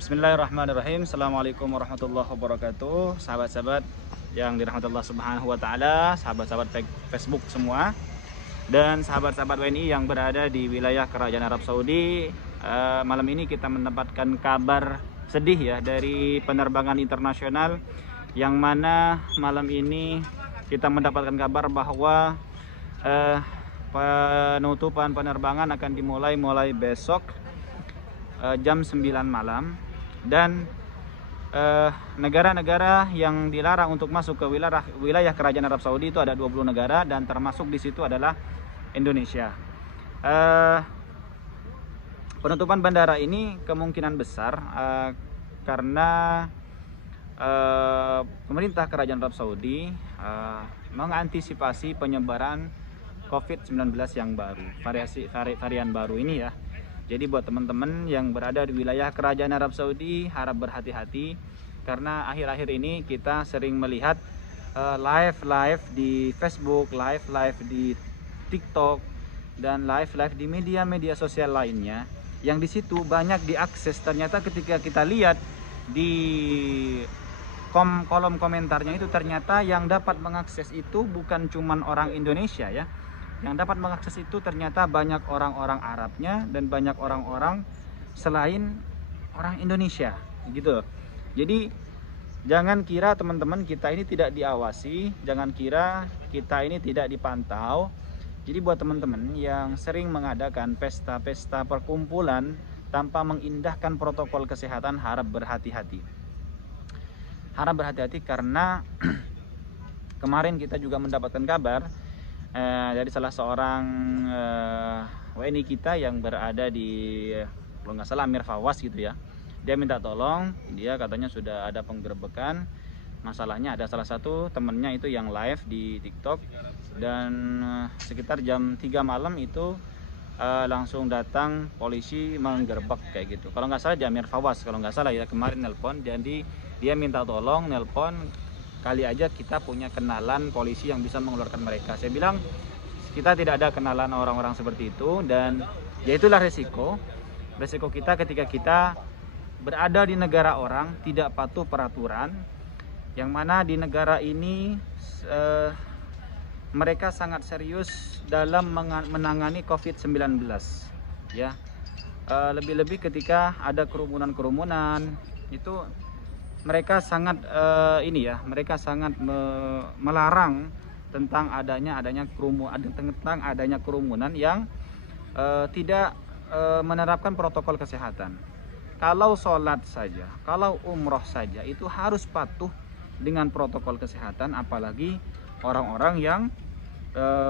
Bismillahirrahmanirrahim. Assalamualaikum warahmatullahi wabarakatuh. Sahabat-sahabat yang dirahmati Allah Subhanahu wa taala, sahabat-sahabat Facebook semua, dan sahabat-sahabat WNI yang berada di wilayah Kerajaan Arab Saudi. Malam ini kita mendapatkan kabar sedih ya dari penerbangan internasional, yang mana malam ini kita mendapatkan kabar bahwa penutupan penerbangan akan dimulai besok jam 9 malam. Dan negara-negara yang dilarang untuk masuk ke wilayah Kerajaan Arab Saudi itu ada 20 negara, dan termasuk di situ adalah Indonesia. Penutupan bandara ini kemungkinan besar karena pemerintah Kerajaan Arab Saudi mengantisipasi penyebaran COVID-19 yang baru, varian baru ini ya. Jadi buat teman-teman yang berada di wilayah Kerajaan Arab Saudi harap berhati-hati, karena akhir-akhir ini kita sering melihat live di Facebook, live di TikTok, dan live di media-media sosial lainnya, yang di situ banyak diakses. Ternyata ketika kita lihat di kolom komentarnya itu, ternyata yang dapat mengakses itu bukan cuman orang Indonesia ya. Yang dapat mengakses itu ternyata banyak orang-orang Arabnya dan banyak orang-orang selain orang Indonesia gitu. Jadi jangan kira teman-teman kita ini tidak diawasi, jangan kira kita ini tidak dipantau. Jadi buat teman-teman yang sering mengadakan pesta-pesta perkumpulan tanpa mengindahkan protokol kesehatan, harap berhati-hati. Harap berhati-hati karena kemarin kita juga mendapatkan kabar dari salah seorang WNI kita yang berada di, kalau nggak salah, Amir Fawaz gitu ya. Dia minta tolong, dia katanya sudah ada penggerebekan. Masalahnya ada salah satu temennya itu yang live di TikTok, dan sekitar jam 3 malam itu langsung datang polisi menggerebek kayak gitu. Kalau nggak salah di Amir Fawaz, kalau nggak salah ya, kemarin nelpon. Jadi dia minta tolong nelpon, kali aja kita punya kenalan polisi yang bisa mengeluarkan mereka. Saya bilang kita tidak ada kenalan orang-orang seperti itu, dan ya itulah resiko kita ketika kita berada di negara orang, tidak patuh peraturan, yang mana di negara ini mereka sangat serius dalam menangani COVID-19 ya. Lebih-lebih ketika ada kerumunan itu mereka sangat mereka sangat melarang tentang adanya kerumunan yang tidak menerapkan protokol kesehatan. Kalau sholat saja, kalau umroh saja itu harus patuh dengan protokol kesehatan, apalagi orang-orang yang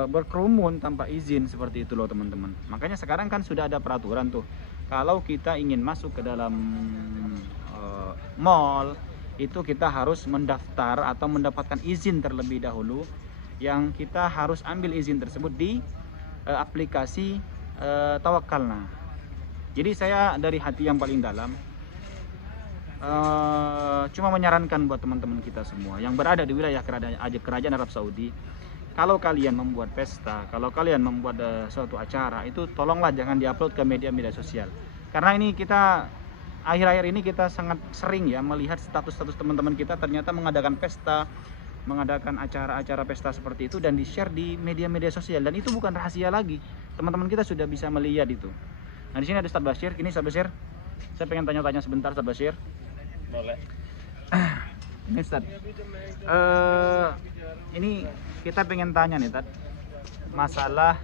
berkerumun tanpa izin seperti itu loh teman-teman. Makanya sekarang kan sudah ada peraturan tuh, kalau kita ingin masuk ke dalam mall itu kita harus mendaftar atau mendapatkan izin terlebih dahulu, yang kita harus ambil izin tersebut di aplikasi Tawakkalna. Jadi saya dari hati yang paling dalam cuma menyarankan buat teman-teman kita semua yang berada di wilayah Kerajaan Arab Saudi, kalau kalian membuat pesta, kalau kalian membuat suatu acara, itu tolonglah jangan diupload ke media-media sosial. Karena ini kita akhir-akhir ini kita sangat sering ya melihat status-status teman-teman kita ternyata mengadakan pesta, mengadakan acara-acara pesta seperti itu, dan di-share di media-media sosial, dan itu bukan rahasia lagi. Teman-teman kita sudah bisa melihat itu. Nah, di sini ada Ustadz Bashir. Ini Ustadz Bashir, saya pengen tanya-tanya sebentar Ustadz Bashir. Boleh. Ini Ustadz, ini kita pengen tanya nih Ustadz, masalah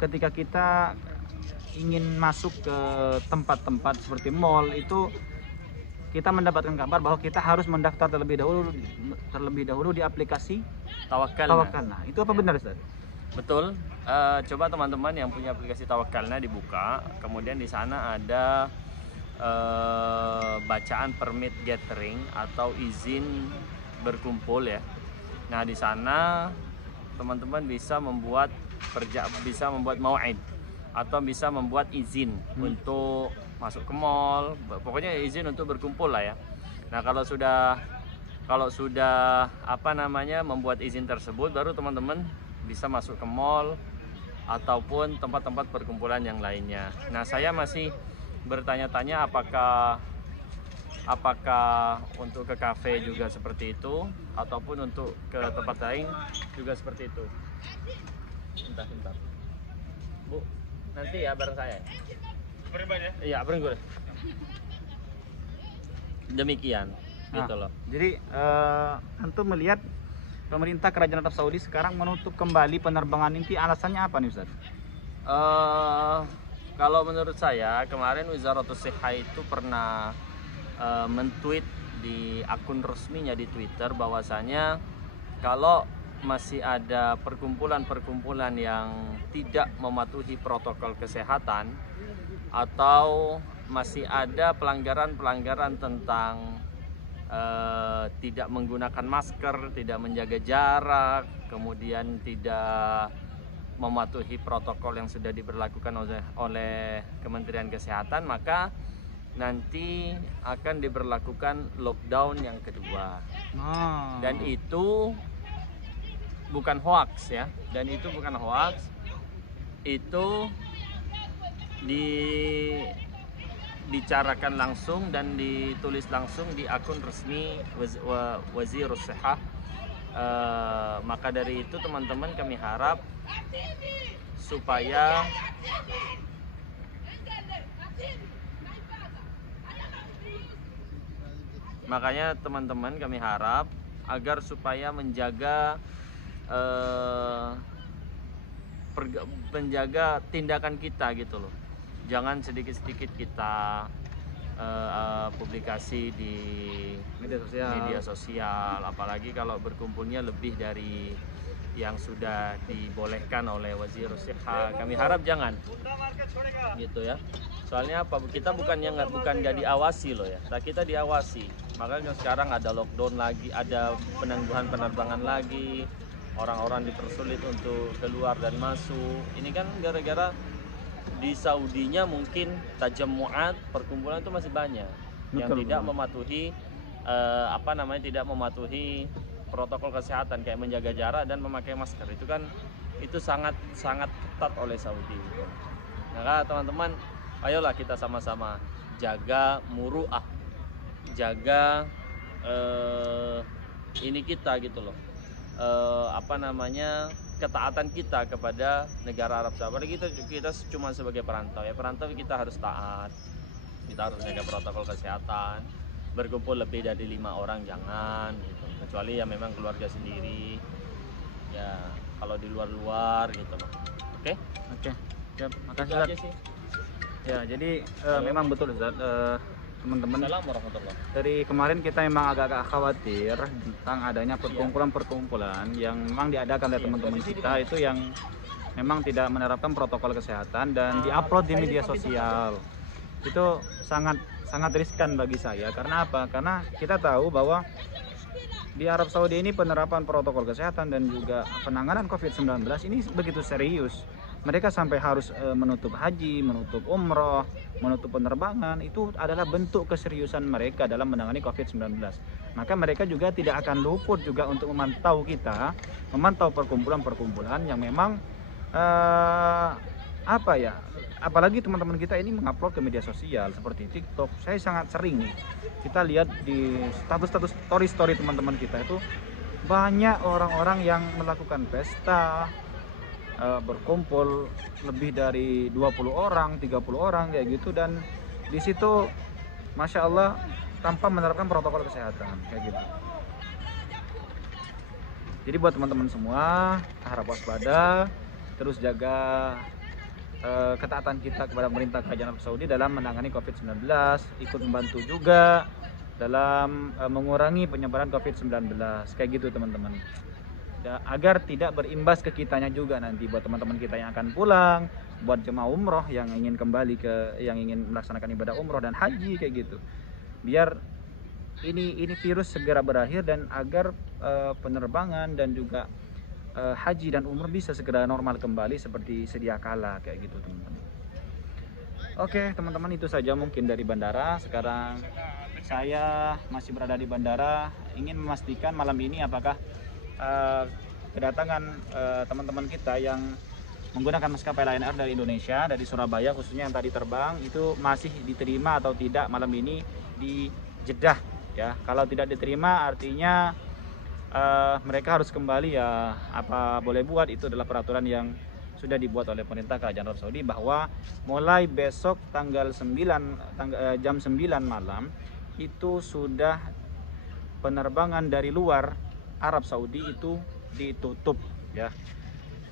ketika kita ingin masuk ke tempat-tempat seperti mall itu, kita mendapatkan kabar bahwa kita harus mendaftar terlebih dahulu di aplikasi Tawakkalna. Itu apa benar Ustaz? Betul. Coba teman-teman yang punya aplikasi Tawakkalna dibuka, kemudian di sana ada bacaan permit gathering atau izin berkumpul ya. Nah, di sana teman-teman bisa membuat mau'id atau bisa membuat izin untuk masuk ke mall, pokoknya izin untuk berkumpul lah ya. Nah, kalau sudah membuat izin tersebut, baru teman-teman bisa masuk ke mall ataupun tempat-tempat perkumpulan yang lainnya. Nah, saya masih bertanya-tanya apakah untuk ke kafe juga seperti itu ataupun untuk ke tempat lain juga seperti itu. Bentar. Bu, nanti ya bareng saya. Berubah ya? Iya, bareng gue. Demikian, gitu loh. Jadi antum melihat pemerintah Kerajaan Arab Saudi sekarang menutup kembali penerbangan inti, alasannya apa nih Ustaz? Kalau menurut saya kemarin Wizaratus Shihah itu pernah men-tweet di akun resminya di Twitter bahwasanya kalau masih ada perkumpulan-perkumpulan yang tidak mematuhi protokol kesehatan atau masih ada pelanggaran-pelanggaran tentang tidak menggunakan masker, tidak menjaga jarak, kemudian tidak mematuhi protokol yang sudah diberlakukan oleh Kementerian Kesehatan, maka nanti akan diberlakukan lockdown yang kedua. Dan itu bukan hoax ya, itu dibicarakan langsung dan ditulis langsung di akun resmi Wazirus Shihah. Maka dari itu teman-teman, kami harap supaya agar supaya menjaga tindakan kita gitu loh. Jangan sedikit-sedikit kita publikasi di media sosial, apalagi kalau berkumpulnya lebih dari yang sudah dibolehkan oleh Wazirus Shihah. Kami harap jangan gitu ya. Soalnya apa? Kita bukan nggak diawasi loh ya. Kita diawasi. Makanya sekarang ada lockdown lagi, ada penangguhan penerbangan lagi, orang-orang dipersulit untuk keluar dan masuk. Ini kan gara-gara di Saudinya mungkin tajamuat, perkumpulan itu masih banyak yang tidak mematuhi tidak mematuhi protokol kesehatan kayak menjaga jarak dan memakai masker. Itu sangat ketat oleh Saudi. Maka teman-teman, ayolah kita sama-sama jaga muruah, jaga ini kita gitu loh. Ketaatan kita kepada negara Arab Saudi. Kita cuma sebagai perantau ya, perantau kita harus taat, kita harus jaga protokol kesehatan. Berkumpul lebih dari 5 orang jangan gitu, kecuali ya memang keluarga sendiri ya, kalau di luar gitu loh. Oke ya, makasih Ustaz. Ya, jadi memang betul Ustaz, teman-teman. Assalamualaikum warahmatullahi. Dari kemarin kita memang agak-agak khawatir tentang adanya perkumpulan-perkumpulan yang memang diadakan oleh teman-teman kita itu yang memang tidak menerapkan protokol kesehatan dan diupload di media sosial. Itu sangat riskan bagi saya. Karena apa? Karena kita tahu bahwa di Arab Saudi ini penerapan protokol kesehatan dan juga penanganan COVID-19 ini begitu serius. Mereka sampai harus menutup haji, menutup umroh, menutup penerbangan. Itu adalah bentuk keseriusan mereka dalam menangani COVID-19. Maka mereka juga tidak akan luput juga untuk memantau perkumpulan-perkumpulan yang memang apalagi teman-teman kita ini mengupload ke media sosial seperti TikTok. Saya sangat sering nih, kita lihat di status story teman-teman kita itu banyak orang-orang yang melakukan pesta, berkumpul lebih dari 20 orang, 30 orang kayak gitu, dan di situ Masya Allah tanpa menerapkan protokol kesehatan kayak gitu. Jadi buat teman-teman semua, harap waspada, terus jaga ketaatan kita kepada pemerintah Kerajaan Arab Saudi dalam menangani COVID-19, ikut membantu juga dalam mengurangi penyebaran COVID-19 kayak gitu teman-teman. Agar tidak berimbas ke kitanya juga nanti, buat teman-teman kita yang akan pulang, buat jemaah umroh yang ingin kembali yang ingin melaksanakan ibadah umroh dan haji kayak gitu. Biar ini virus segera berakhir dan agar penerbangan dan juga haji dan umroh bisa segera normal kembali seperti sedia kala kayak gitu teman-teman. Oke teman-teman, itu saja mungkin dari bandara. Sekarang saya masih berada di bandara, ingin memastikan malam ini apakah kedatangan teman-teman kita yang menggunakan maskapai Lion Air dari Indonesia, dari Surabaya khususnya yang tadi terbang, itu masih diterima atau tidak malam ini di Jeddah ya. Kalau tidak diterima artinya mereka harus kembali ya, apa boleh buat, itu adalah peraturan yang sudah dibuat oleh pemerintah Kerajaan Arab Saudi bahwa mulai besok tanggal 9 jam 9 malam itu sudah penerbangan dari luar Arab Saudi itu ditutup ya.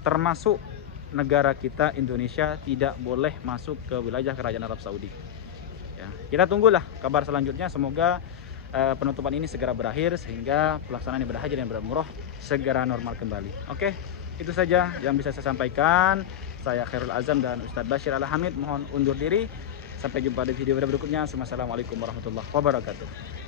Termasuk negara kita Indonesia tidak boleh masuk ke wilayah Kerajaan Arab Saudi. Ya, kita tunggulah kabar selanjutnya, semoga penutupan ini segera berakhir sehingga pelaksanaan ibadah haji dan berumrah segera normal kembali. Oke, itu saja yang bisa saya sampaikan. Saya Khairul Azam dan Ustadz Bashir Al-Hamid mohon undur diri. Sampai jumpa di video berikutnya. Wassalamualaikum warahmatullahi wabarakatuh.